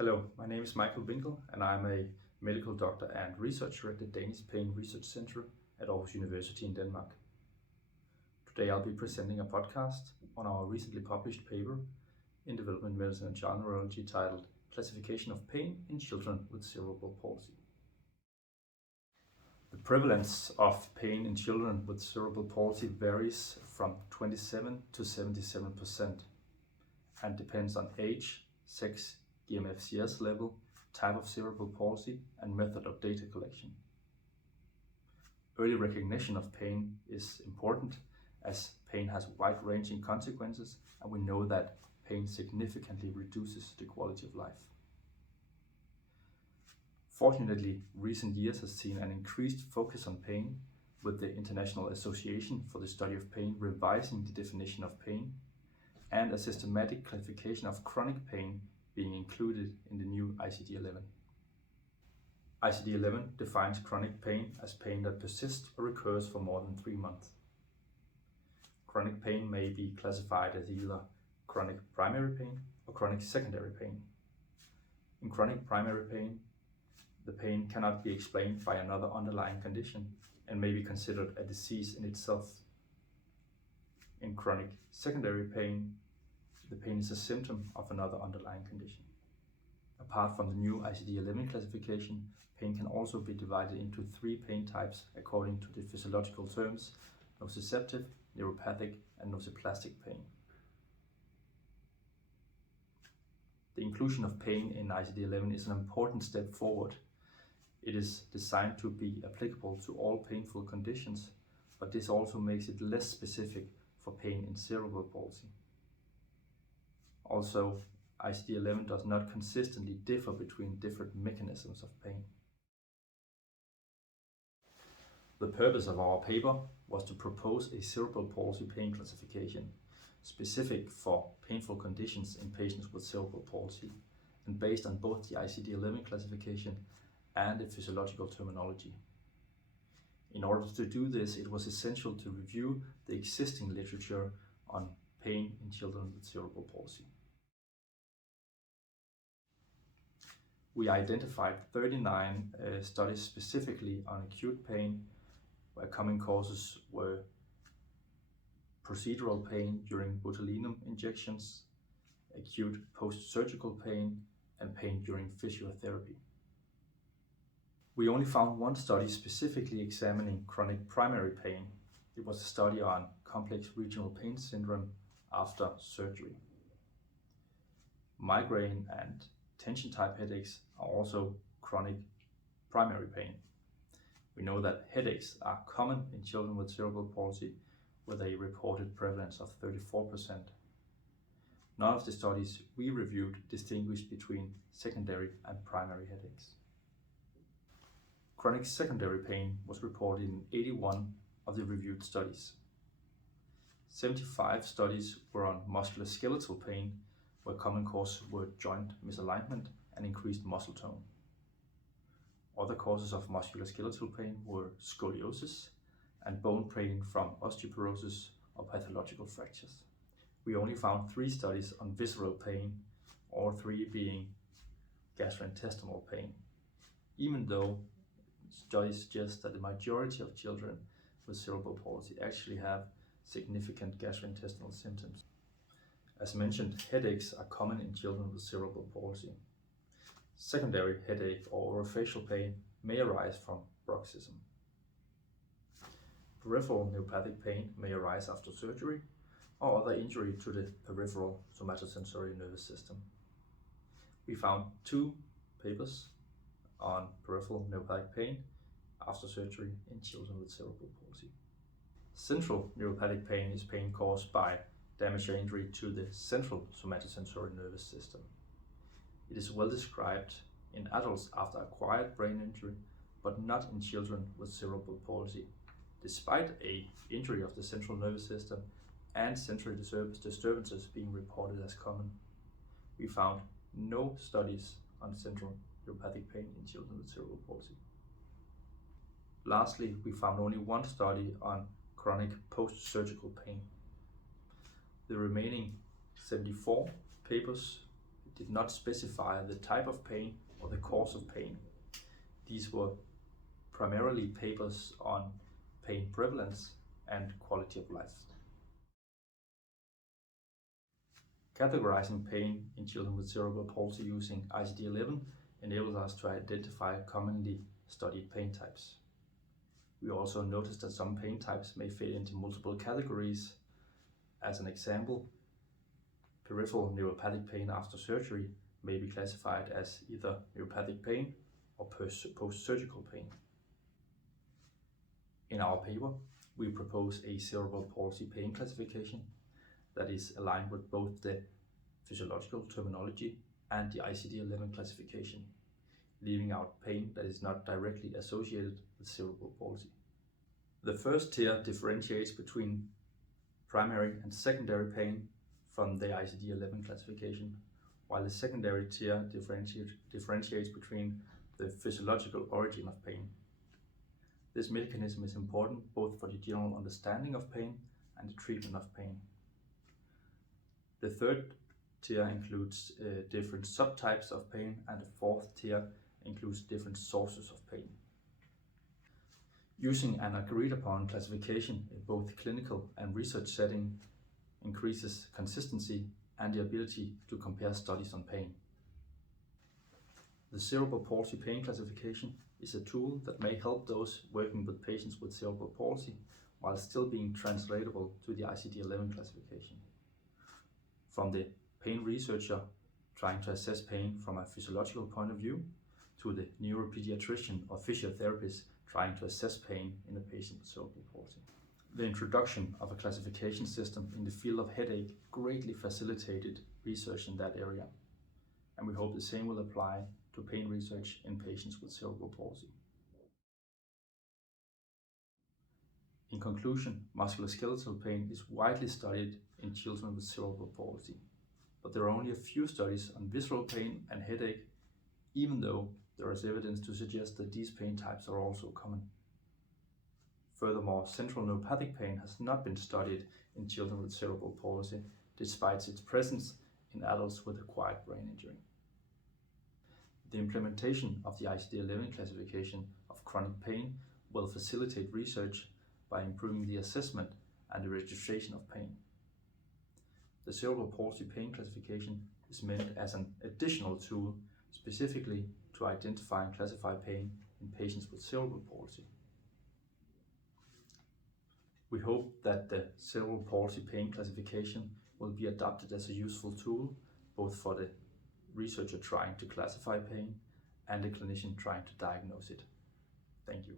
Hello, my name is Michael Vinkel and I'm a medical doctor and researcher at the Danish Pain Research Center at Aarhus University in Denmark. Today I'll be presenting a podcast on our recently published paper in Developmental Medicine Child Neurology titled Classification of Pain in Children with Cerebral Palsy. The prevalence of pain in children with cerebral palsy varies from 27 to 77% and depends on age, sex, DMFCS level, type of cerebral palsy, and method of data collection. Early recognition of pain is important as pain has wide-ranging consequences, and we know that pain significantly reduces the quality of life. Fortunately, recent years has seen an increased focus on pain, with the International Association for the Study of Pain revising the definition of pain, and a systematic classification of chronic pain being included in the new ICD-11. ICD-11 defines chronic pain as pain that persists or recurs for more than 3 months. Chronic pain may be classified as either chronic primary pain or chronic secondary pain. In chronic primary pain, the pain cannot be explained by another underlying condition and may be considered a disease in itself. In chronic secondary pain, the pain is a symptom of another underlying condition. Apart from the new ICD-11 classification, pain can also be divided into 3 pain types according to the physiological terms: nociceptive, neuropathic, and nociplastic pain. The inclusion of pain in ICD-11 is an important step forward. It is designed to be applicable to all painful conditions, but this also makes it less specific for pain in cerebral palsy. Also, ICD-11 does not consistently differ between different mechanisms of pain. The purpose of our paper was to propose a cerebral palsy pain classification specific for painful conditions in patients with cerebral palsy and based on both the ICD-11 classification and the physiological terminology. In order to do this, it was essential to review the existing literature on pain in children with cerebral palsy. We identified 39 studies specifically on acute pain, where common causes were procedural pain during botulinum injections, acute post-surgical pain, and pain during physiotherapy. We only found one study specifically examining chronic primary pain. It was a study on complex regional pain syndrome after surgery. Migraine and tension-type headaches are also chronic primary pain. We know that headaches are common in children with cerebral palsy with a reported prevalence of 34%. None of the studies we reviewed distinguished between secondary and primary headaches. Chronic secondary pain was reported in 81 of the reviewed studies. 75 studies were on musculoskeletal pain, where common causes were joint misalignment and increased muscle tone. Other causes of musculoskeletal pain were scoliosis and bone pain from osteoporosis or pathological fractures. We only found 3 studies on visceral pain, all 3 being gastrointestinal pain, even though studies suggest that the majority of children with cerebral palsy actually have significant gastrointestinal symptoms. As mentioned, headaches are common in children with cerebral palsy. Secondary headache or orofacial pain may arise from bruxism. Peripheral neuropathic pain may arise after surgery or other injury to the peripheral somatosensory nervous system. We found 2 papers on peripheral neuropathic pain after surgery in children with cerebral palsy. Central neuropathic pain is pain caused by damage or injury to the central somatosensory nervous system. It is well described in adults after acquired brain injury, but not in children with cerebral palsy, despite an injury of the central nervous system and sensory disturbances being reported as common. We found no studies on central neuropathic pain in children with cerebral palsy. Lastly, we found only 1 study on chronic post-surgical pain. The remaining 74 papers did not specify the type of pain or the cause of pain. These were primarily papers on pain prevalence and quality of life. Categorizing pain in children with cerebral palsy using ICD-11 enables us to identify commonly studied pain types. We also noticed that some pain types may fit into multiple categories. As an example, peripheral neuropathic pain after surgery may be classified as either neuropathic pain or post-surgical pain. In our paper, we propose a cerebral palsy pain classification that is aligned with both the physiological terminology and the ICD-11 classification, leaving out pain that is not directly associated with cerebral palsy. The first tier differentiates between primary and secondary pain from the ICD-11 classification, while the secondary tier differentiates between the physiological origin of pain. This mechanism is important both for the general understanding of pain and the treatment of pain. The third tier includes different subtypes of pain, and the fourth tier includes different sources of pain. Using an agreed upon classification in both clinical and research setting increases consistency and the ability to compare studies on pain. The cerebral palsy pain classification is a tool that may help those working with patients with cerebral palsy while still being translatable to the ICD-11 classification. From the pain researcher trying to assess pain from a physiological point of view to the neuropediatrician or physiotherapist trying to assess pain in a patient with cerebral palsy. The introduction of a classification system in the field of headache greatly facilitated research in that area, and we hope the same will apply to pain research in patients with cerebral palsy. In conclusion, musculoskeletal pain is widely studied in children with cerebral palsy, but there are only a few studies on visceral pain and headache, even though there is evidence to suggest that these pain types are also common. Furthermore, central neuropathic pain has not been studied in children with cerebral palsy, despite its presence in adults with acquired brain injury. The implementation of the ICD-11 classification of chronic pain will facilitate research by improving the assessment and the registration of pain. The cerebral palsy pain classification is meant as an additional tool specifically to identify and classify pain in patients with cerebral palsy. We hope that the cerebral palsy pain classification will be adopted as a useful tool both for the researcher trying to classify pain and the clinician trying to diagnose it. Thank you.